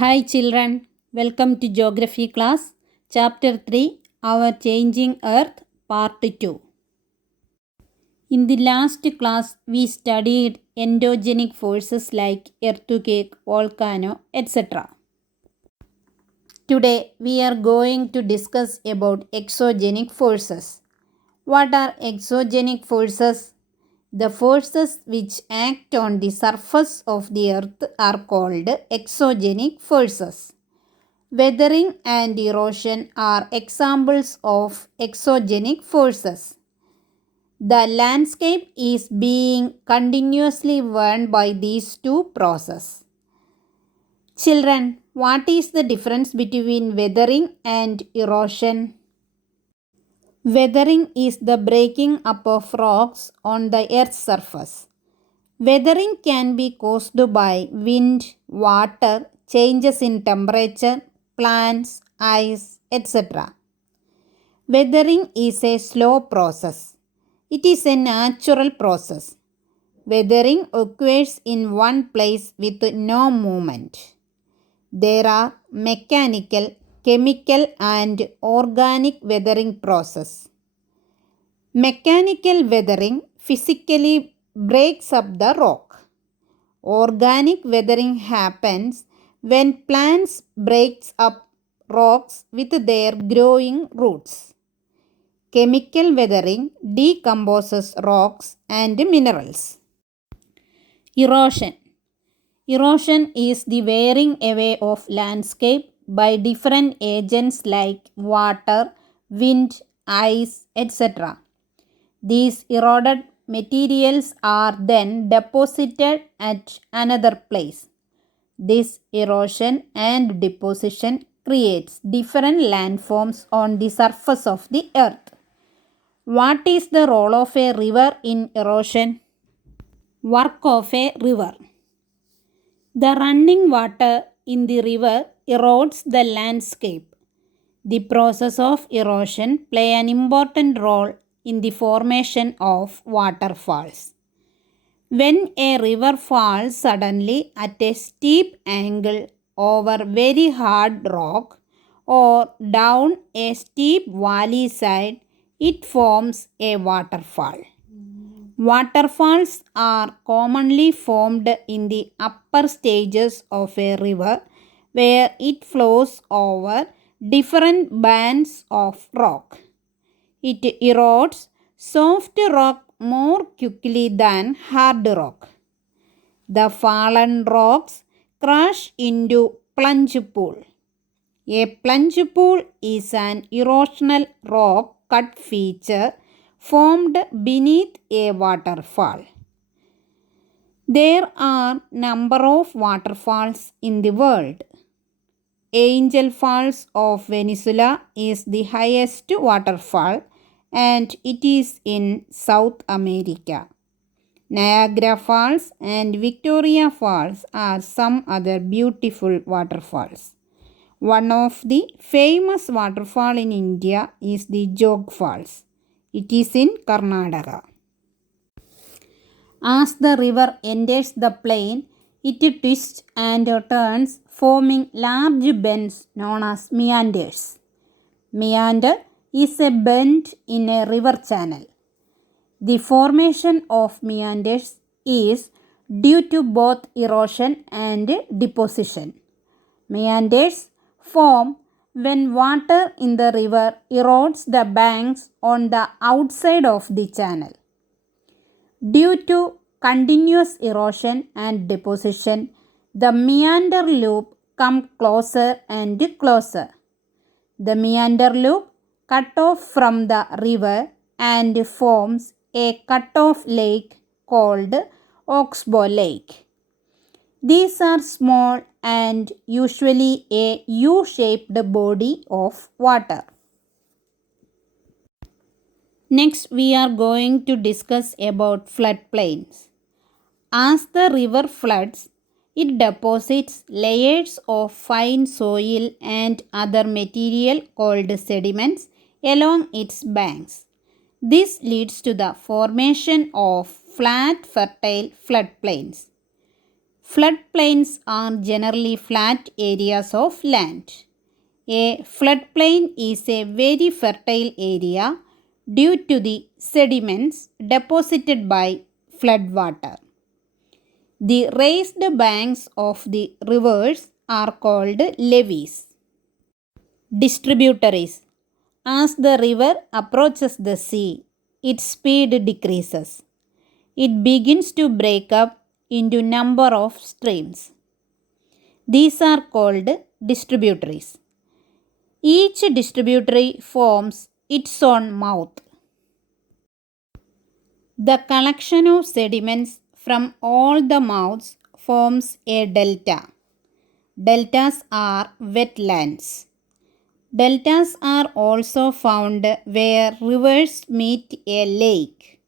Hi children, welcome to Geography class, Chapter 3, Our Changing Earth, Part 2. In the last class, we studied endogenic forces like earthquake, volcano, etc. Today, we are going to discuss about exogenic forces. What are exogenic forces? The forces which act on the surface of the earth are called exogenic forces. Weathering and erosion are examples of exogenic forces. The landscape is being continuously warmed by these two processes. Children, what is the difference between weathering and erosion? Weathering is the breaking up of rocks on the earth's surface. Weathering can be caused by wind, water, changes in temperature, plants, ice, etc. Weathering is a slow process. It is a natural process. Weathering occurs in one place with no movement. There are mechanical, chemical and organic weathering processes. Mechanical weathering physically breaks up the rock. Organic weathering happens when plants breaks up rocks with their growing roots. Chemical weathering decomposes rocks and minerals. Erosion. Erosion is the wearing away of landscape by different agents like water, wind, ice, etc. These eroded materials are then deposited at another place. This erosion and deposition creates different landforms on the surface of the earth. What is the role of a river in erosion? Work of a river. The running water in the river erodes the landscape. The process of erosion play an important role in the formation of waterfalls. When a river falls suddenly at a steep angle over very hard rock or down a steep valley side, it forms a waterfall. Waterfalls are commonly formed in the upper stages of a river where it flows over different bands of rock. It erodes soft rock more quickly than hard rock. The fallen rocks crash into plunge pool. A plunge pool is an erosional rock cut feature formed beneath a waterfall. There are number of waterfalls in the world. Angel Falls of Venezuela is the highest waterfall and it is in South America. Niagara Falls and Victoria Falls are some other beautiful waterfalls. One of the famous waterfall in India is the Jog Falls. It is in Karnataka. As the river enters the plain, it twists and turns, forming large bends known as meanders. Meander is a bend in a river channel. The formation of meanders is due to both erosion and deposition. Meanders form when water in the river erodes the banks on the outside of the channel. Due to continuous erosion and deposition, the meander loop comes closer and closer. The meander loop cut off from the river and forms a cut-off lake called Oxbow Lake. These are small and usually a U-shaped body of water. Next, we are going to discuss about floodplains. As the river floods, it deposits layers of fine soil and other material called sediments along its banks. This leads to the formation of flat, fertile floodplains. Floodplains are generally flat areas of land. A floodplain is a very fertile area due to the sediments deposited by floodwater. The raised banks of the rivers are called levees. Distributaries. As the river approaches the sea, its speed decreases. It begins to break up into number of streams. These are called distributaries. Each distributary forms its own mouth. The collection of sediments from all the mouths forms a delta. Deltas are wetlands. Deltas are also found where rivers meet a lake.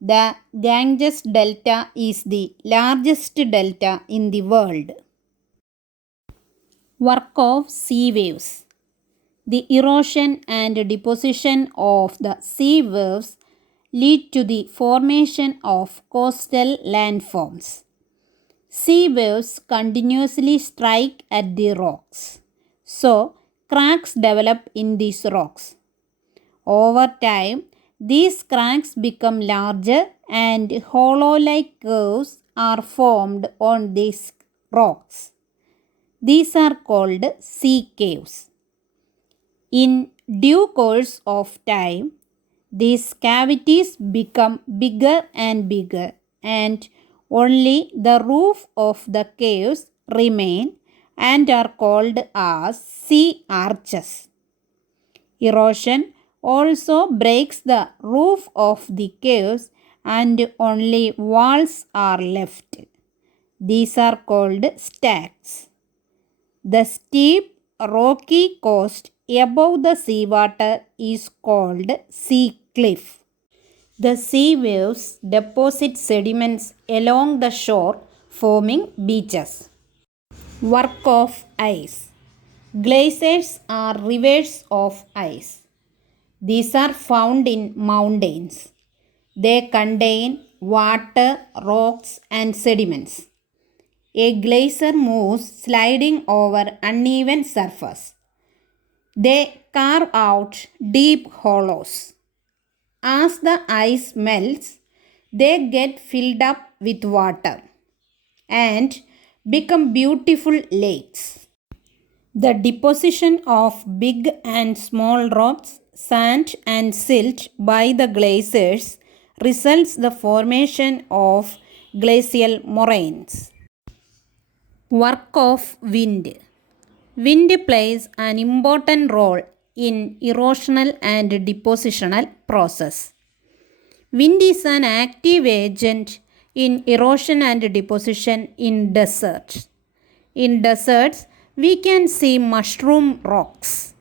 The Ganges Delta is the largest delta in the world. Work of sea waves. The erosion and deposition of the sea waves lead to the formation of coastal landforms. Sea waves continuously strike at the rocks, so cracks develop in these rocks. Over time, these cracks become larger and hollow-like curves are formed on these rocks. These are called sea caves. In due course of time, these cavities become bigger and bigger, and only the roof of the caves remain and are called as sea arches. Erosion also breaks the roof of the caves and only walls are left. These are called stacks. The steep rocky coast above the seawater is called sea cliff. The sea waves deposit sediments along the shore, forming beaches. Work of ice. Glaciers are rivers of ice. These are found in mountains. They contain water, rocks, and sediments. A glacier moves sliding over uneven surface. They carve out deep hollows. As the ice melts, they get filled up with water and become beautiful lakes. The deposition of big and small rocks, sand and silt by the glaciers results the formation of glacial moraines. Work of wind. Wind plays an important role in erosional and depositional process. Wind is an active agent in erosion and deposition in deserts. In deserts, we can see mushroom rocks.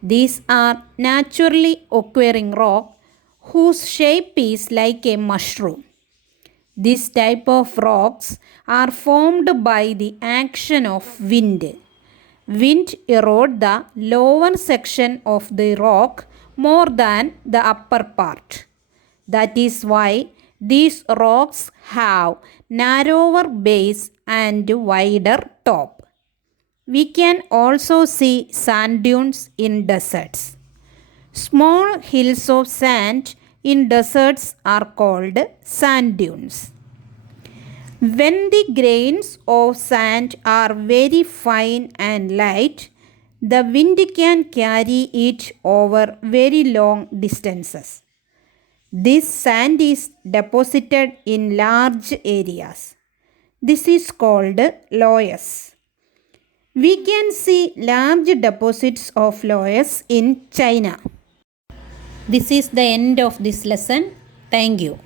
These are naturally occurring rocks whose shape is like a mushroom. This type of rocks are formed by the action of wind. Wind erode the lower section of the rock more than the upper part. That is why these rocks have narrower base and wider top. We can also see sand dunes in deserts. Small hills of sand in deserts are called sand dunes. When the grains of sand are very fine and light, the wind can carry it over very long distances. This sand is deposited in large areas. This is called loess. We can see large deposits of loess in China. This is the end of this lesson. Thank you.